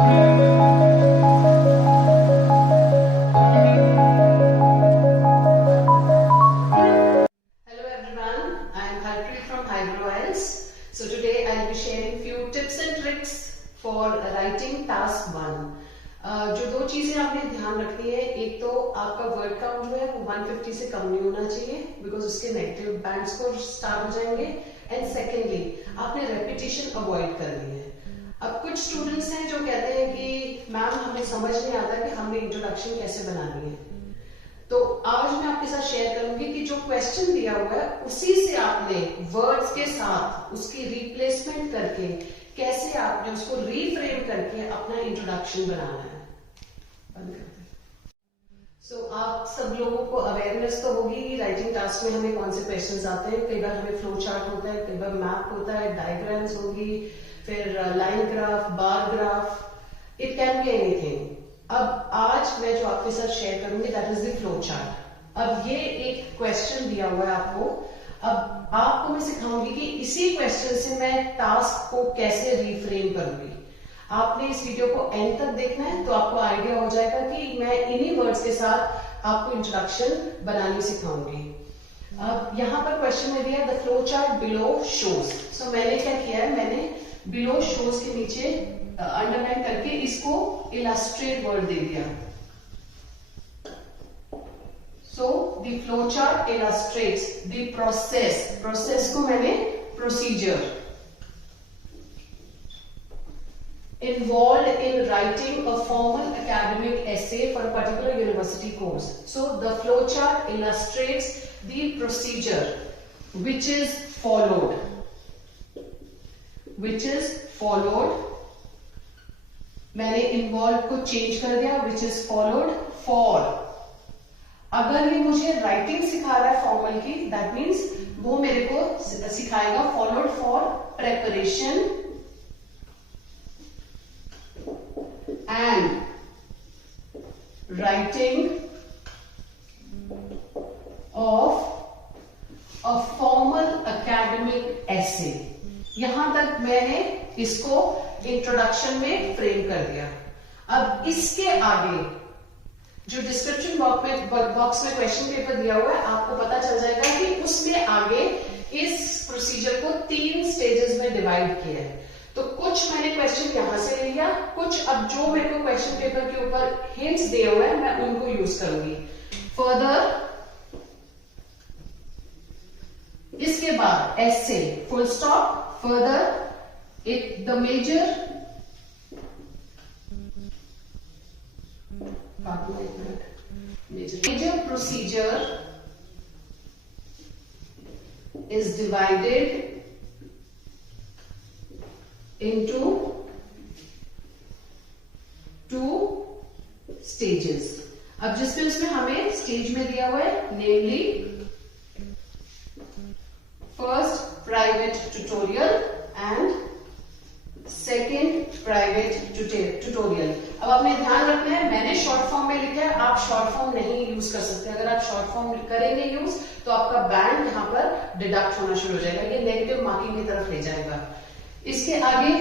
Hello everyone, I am Harpreet from Hydro IELTS. So today I will be sharing few tips and tricks for writing task 1. जो दो चीजें आपने ध्यान रखनी है, एक तो आपका वर्ड काउंट जो है वो 150 से कम नहीं होना चाहिए बिकॉज उसके नेगेटिव बैंड स्कोर स्टार्ट हो जाएंगे, एंड सेकेंडली आपने रेपिटेशन अवॉइड करनी है. अब कुछ स्टूडेंट्स हैं जो कहते हैं कि मैम हमें समझ नहीं आता कि हमने इंट्रोडक्शन कैसे बनानी है. तो आज मैं आपके साथ शेयर करूंगी कि जो क्वेश्चन दिया हुआ है उसी से आपने वर्ड्स के साथ उसकी रिप्लेसमेंट करके कैसे आपने उसको रीफ्रेम करके अपना इंट्रोडक्शन बनाना है. बंद करते हैं. सो आप सब लोगों को अवेयरनेस तो होगी कि राइटिंग टास्क में हमें कौन से क्वेश्चंस आते हैं. कई बार हमें फ्लो चार्ट होता है, कई बार मैप होता है, डायग्राम्स होगी, फिर line graph, bar graph, it can be anything. अब आज मैं जो आपके साथ शेयर करूंगी that is the flow chart. अब ये एक क्वेश्चन दिया हुआ है आपको. अब आपको मैं सिखाऊंगी कि इसी क्वेश्चन से मैं टास्क को कैसे रिफ्रेम करूंगी. आपने इस वीडियो को एंड तक देखना है तो आपको आइडिया हो जाएगा कि मैं इन्हीं वर्ड्स के साथ आपको इंट्रोडक्शन बनानी सिखाऊंगी. अब यहाँ पर क्वेश्चन में दिया the flow chart below shows. So मैंने क्या किया है, मैंने बिलो शोज के नीचे अंडरलाइन करके इसको इलस्ट्रेट वर्ड दे दिया. So the flow chart illustrates the process. Process को मैंने procedure. Involved in writing a formal academic essay for a particular university course. So the flow chart illustrates the procedure which is followed. मैंने involved को change कर दिया, which is followed for. अगर ये मुझे writing सिखा रहा है फॉर्मल की, दैट मीन्स वो मेरे को सिखाएगा followed for preparation and writing of a formal academic essay. यहां तक मैंने इसको इंट्रोडक्शन में फ्रेम कर दिया. अब इसके आगे जो डिस्क्रिप्शन बॉक्स में क्वेश्चन पेपर दिया हुआ है, आपको पता चल जाएगा कि उसमें आगे इस प्रोसीजर को 3 स्टेजेस में डिवाइड किया है. तो कुछ मैंने क्वेश्चन यहां से ले लिया, कुछ अब जो मेरे को क्वेश्चन पेपर के ऊपर हिंट्स दिए हुए हैं मैं उनको यूज करूंगी. फर्दर इसके बाद essay full stop. Further the major procedure is divided into 2 stages. अब जिसमें उसमें हमें स्टेज में दिया हुआ है, namely first private tutorial and second private tutorial. अब आपने ध्यान रखना है, मैंने शॉर्ट फॉर्म में लिखा है, आप शॉर्ट फॉर्म नहीं यूज कर सकते. अगर आप शॉर्ट फॉर्म करेंगे यूज तो आपका बैंड यहां पर डिडक्ट होना शुरू हो जाएगा, ये नेगेटिव मार्किंग की तरफ ले जाएगा. इसके आगे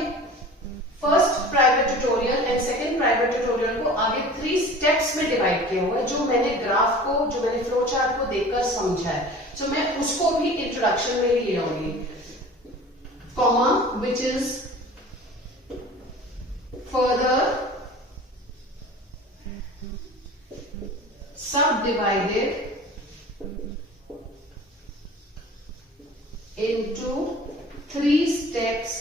first private tutorial and second private tutorial को आगे 3 स्टेप्स में डिवाइड किया हुआ है, जो मैंने ग्राफ को, जो मैंने फ्लो चार्ट को देखकर समझा है. तो मैं उसको भी इंट्रोडक्शन में ही ले आऊंगी. कॉमा विच इज फर्दर सब divided into 3 steps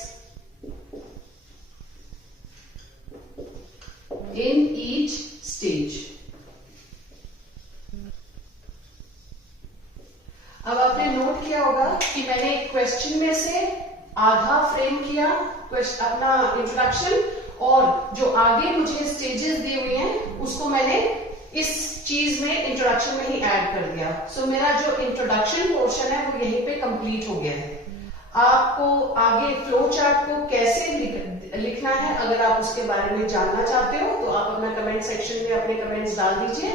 in each stage. अब आपने नोट किया होगा कि मैंने क्वेश्चन में से आधा फ्रेम किया अपना इंट्रोडक्शन, और जो आगे मुझे स्टेजेस दी हुई हैं उसको मैंने इस चीज में इंट्रोडक्शन में ही ऐड कर दिया. सो मेरा जो इंट्रोडक्शन पोर्शन है वो यहीं पे कंप्लीट हो गया है. आपको आगे फ्लो चार्ट को कैसे लिखना है, अगर आप उसके बारे में जानना चाहते हो तो आप अपना कमेंट सेक्शन में अपने कमेंट्स डाल दीजिए.